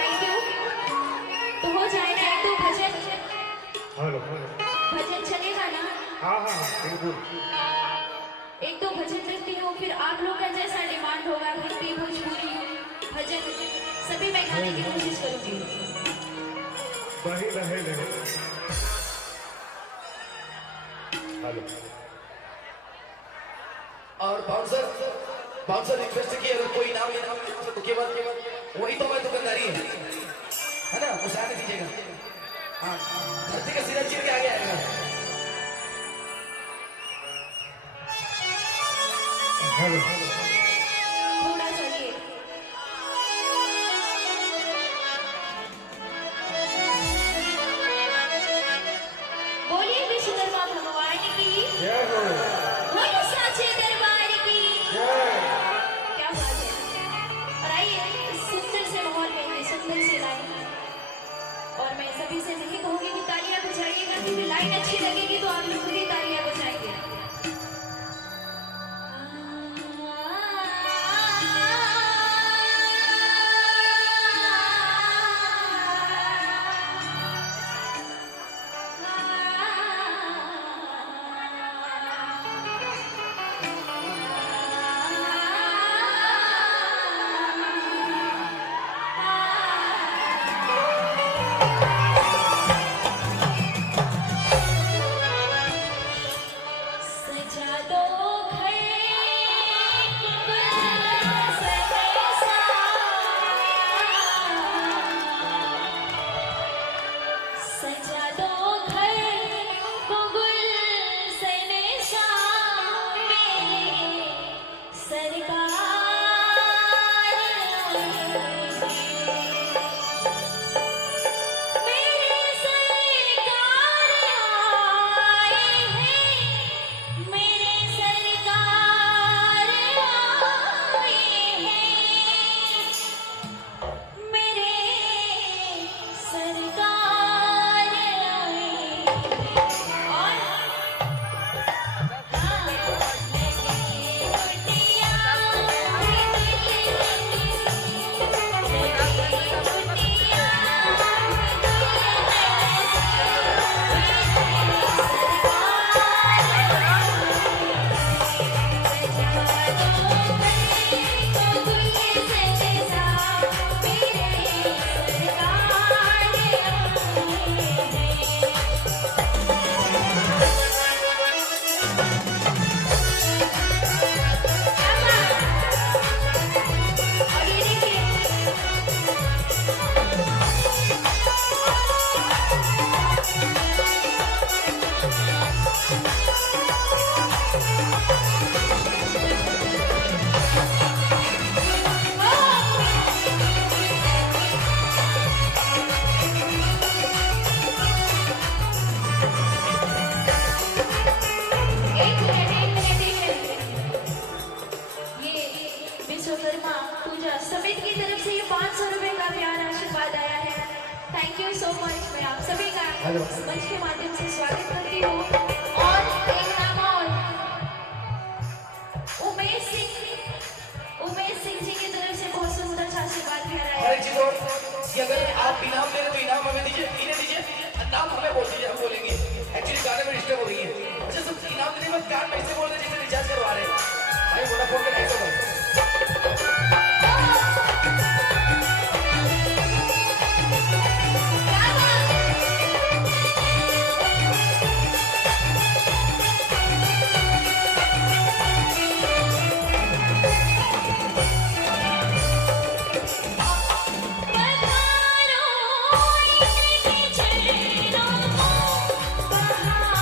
Thank you. तो हो जाएगा एक दो भजन। हेलो भजन चलेगा ना? हाँ हाँ बिल्कुल। एक दो भजन करती हूँ, फिर आप लोग का जैसा डिमांड होगा हिंदी भोजपुरी भजन सभी मैं गाने की कोशिश करूंगी। वही रहे रहे। हेलो और बाउंसर रिक्वेस्ट की अगर कोई नाम लेना हो तो केवल वही तो मैं दुकानदारी है ना, उसे आने दीजिएगा। हाँ, धरती का सिरा चीर के आगे आएगा। हेलो थोड़ा चलिए। बोलिए विश्वकर्मा भगवान की जय हो। बोलिए साचे दरबार की जय। क्या बात है। और आइए इस सुंदर से माहौल में सुंदर सी लाइन, और मैं सभी से नहीं कहूंगी कि तालियां बजाइएगा, क्योंकि लाइन अच्छी लगेगी तो आप लोग खुद ही तालियां बजाएंगे। सजा दो घर सजा दो घर को गुलशन सा मेरे सरकार मेरे सरकार आए हैं, मेरे सरकार आए हैं, मेरे सरकार आए हैं। और हाँ लगे गुटिया ये विश्वकर्मा पूजा समिति की तरफ से ये 500 रुपए का प्यार आशीर्वाद आया है। Thank you so much. मैं आप सभी का मंच के माध्यम से स्वागत करती हूँ। और एक नाम और उमेश सिंह जी की तरफ से बहुत सुंदर सा आशीर्वाद ठहराया और है। एक चीज और कि अगर आप इनाम दे रहे तो इनाम हमें दीजिए, इन्हें दीजिए, नाम हमें बोल दीजिए, हम बोलेंगे। एक्चुअली गाने में डिस्टर्ब हो रही है। अच्छा सब इनाम देने में कान में ऐसे बोल रहे जैसे रिचार्ज करवा रहे हैं। भाई वोडाफोन में ऐसा बोल। बहार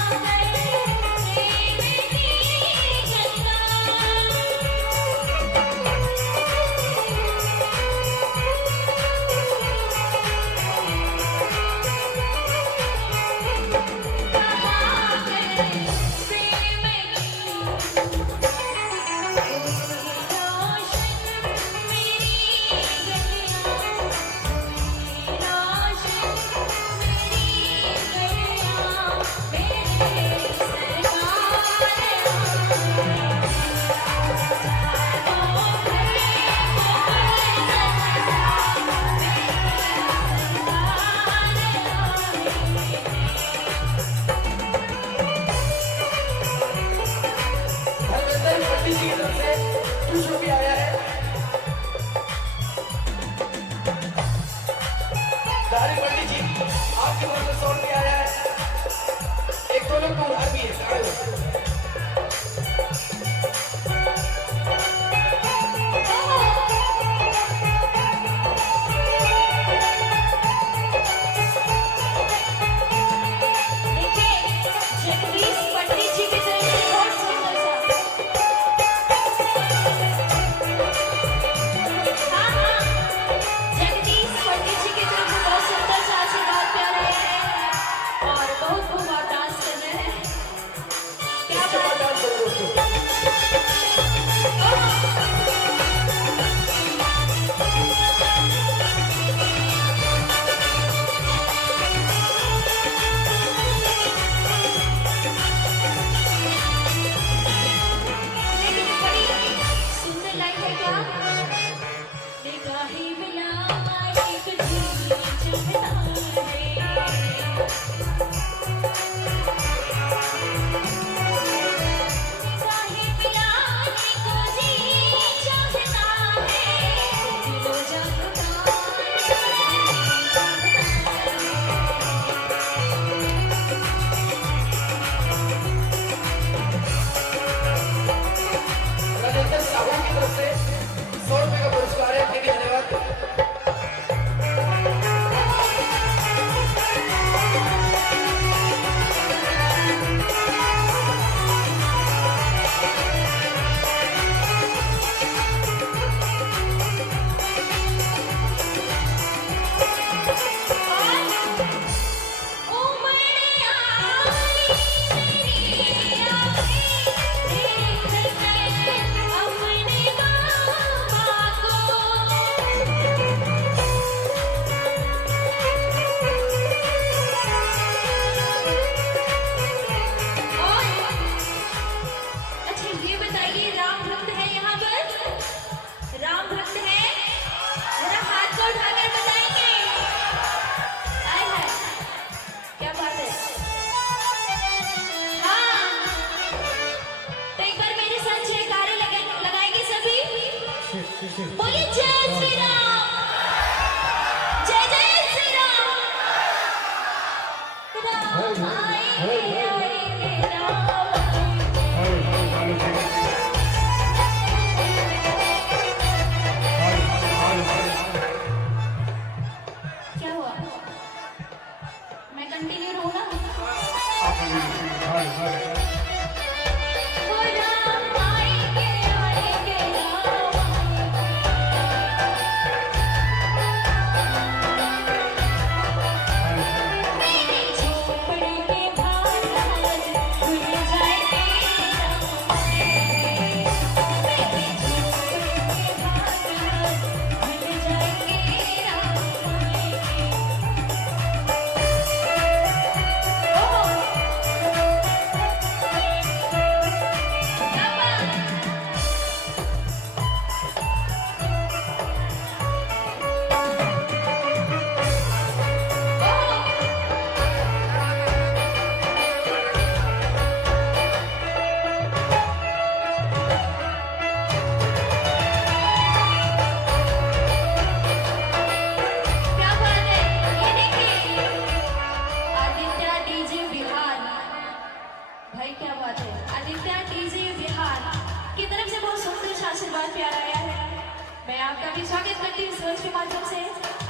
स्वागत करती हूँ इस मंच के माध्यम से।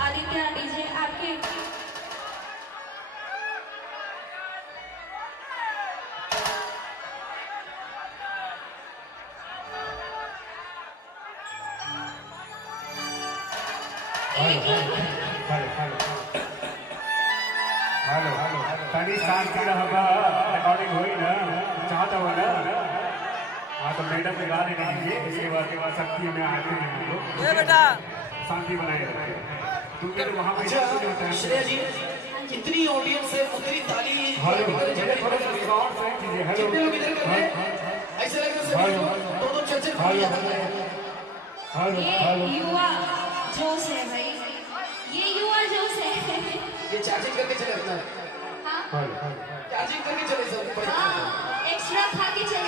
आदित्य डीजे आपके हेलो तनी शांति रहबा रिकॉर्डिंग होई ना चाहता हो ना हाँ तो मैडम के गा देने दीजिए सेवा सेवा शक्ति में आते हैं हम लोग ए बेटा शांति बनाए रखिए क्योंकि तो वहाँ पे अच्छा कुछ होता है श्रेया जी कितनी ऑडियंस है उतनी ताली हेलो थोड़ा सा रिकॉर्ड सही कीजिए हेलो कितने लोग इधर कर रहे हैं ऐसे लग रहा है सभी दो चर्चे हेलो ये युवा जोश है भाई, ये युवा जोश है। ये चार्जिंग करके चले अपना हाँ हेलो चार्जिंग करके चले सब हाँ, एक्स्ट्रा खा के चले